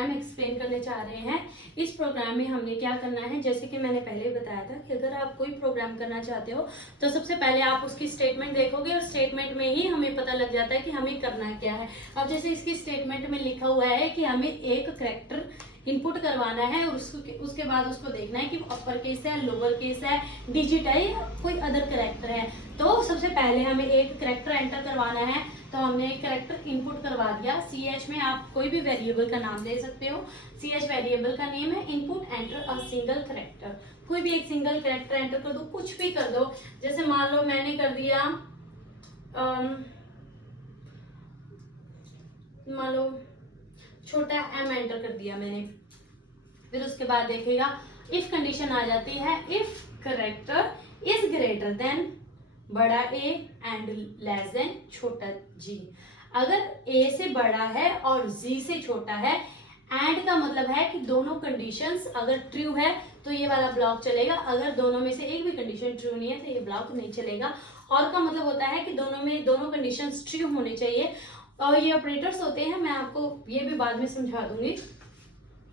Programme explain करने जा रहे हैं। इस प्रोग्राम में हमने क्या करना है, जैसे कि मैंने पहले ही बताया था कि अगर आप कोई प्रोग्राम करना चाहते हो तो सबसे पहले आप उसकी स्टेटमेंट देखोगे और स्टेटमेंट में ही हमें पता लग जाता है कि हमें करना क्या है। अब जैसे इसकी स्टेटमेंट में लिखा हुआ है कि हमें एक करैक्टर इनपुट करवाना है और उसके बाद उसको देखना है कि अपर केस है, लोअर केस है, डिजिट है या कोई अदर करैक्टर है। तो सबसे पहले हमें एक करैक्टर एंटर करवाना है, तो हमने एक करैक्टर इनपुट करवा दिया। CH में आप कोई भी वेरिएबल का नाम दे सकते हो। CH वेरिएबल का नेम है। Input enter a single character, कोई भी एक सिंगल करैक्टर एंटर कर दो, कुछ भी कर दो। जैसे मान लो मैंने कर दिया मान लो छोटा m एंटर कर दिया मैंने। फिर उसके बाद देखेगा इफ कंडीशन आ जाती है, if character is greater then बड़ा A एंड लेस देन छोटा g। अगर A से बड़ा है और G से छोटा है, एंड का मतलब है कि दोनों कंडीशंस अगर ट्रू है तो ये वाला ब्लॉक चलेगा, अगर दोनों में से एक भी कंडीशन ट्रू नहीं है तो ये ब्लॉक नहीं चलेगा। और का मतलब होता है कि दोनों कंडीशंस ट्रू होने चाहिए। और ये ऑपरेटर्स होते हैं, मैं आपको ये भी बाद में समझा दूंगी।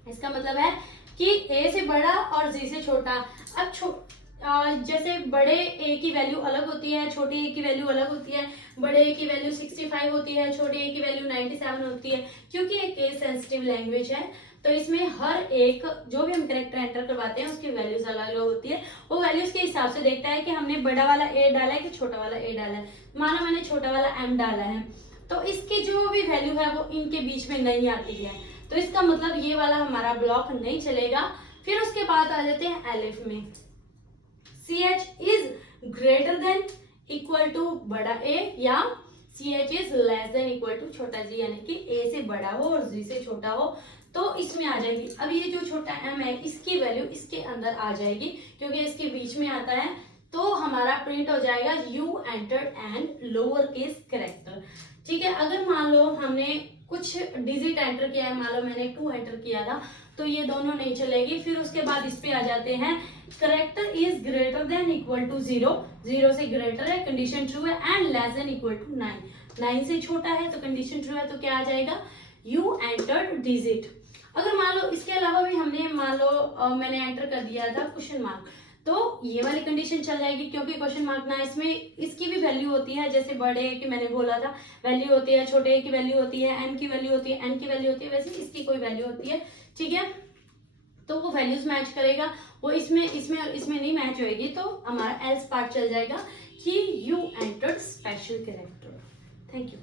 इसका मतलब है कि A से बड़ा और G से छोटा। अब जैसे बड़े A की वैल्यू अलग होती है, छोटे A की वैल्यू अलग होती है। बड़े A की वैल्यू 65 होती है, छोटे A की वैल्यू 97 होती है। क्योंकि ये केस सेंसिटिव लैंग्वेज है तो इसमें हर एक जो भी हम कैरेक्टर एंटर करवाते हैं उसकी वैल्यूज अलग अलग होती है। वो वैल्यूज के हिसाब से देखता है कि हमने बड़ा वाला A डाला है कि छोटा वाला A डाला है। मानो मैंने छोटा वाला M डाला है तो इसकी जो भी वैल्यू है वो इनके बीच में नहीं आती है, तो इसका मतलब ये वाला हमारा ब्लॉक नहीं चलेगा। फिर उसके बाद आ जाते हैं एलिफ में। CH is greater than equal to बड़ा A या CH is less than equal to छोटा g, यानी कि A से बड़ा हो और G से छोटा हो तो इसमें आ जाएगी। अब ये जो छोटा m है इसकी वैल्यू इसके अंदर आ जाएगी क्योंकि इसके बीच में आता है, तो हमारा प्रिंट हो जाएगा you entered and lower case character. ठीक है, अगर मान लो हमने कुछ डिजिट एंटर किया है, मान लो मैंने 2 एंटर किया था तो ये दोनों नहीं चलेगी। फिर उसके बाद इस पे आ जाते हैं character is greater than equal to 0, 0 से ग्रेटर है, कंडीशन ट्रू है, and less than equal to 9, 9 से छोटा है तो कंडीशन ट्रू है, तो क्या आ जाएगा यू एंटर्ड डिजिट। अगर मान लो इसके अलावा भी हमने मान लो मैंने एंटर कर दिया था क्वेश्चन मार्क, तो ये वाली कंडीशन चल जाएगी क्योंकि क्वेश्चन मार्क ना इसमें इसकी भी वैल्यू होती है। जैसे बड़े A की मैंने बोला था वैल्यू होती है, छोटे A की वैल्यू होती है, M की वैल्यू होती है, N की वैल्यू होती है, वैसे इसकी कोई वैल्यू होती है। ठीक है, तो वो वैल्यूज मैच करेगा, वो इसमें और इसमें नहीं मैच होएगी तो हमारा एल्स पार्ट चल जाएगा कि you entered special character. Thank you.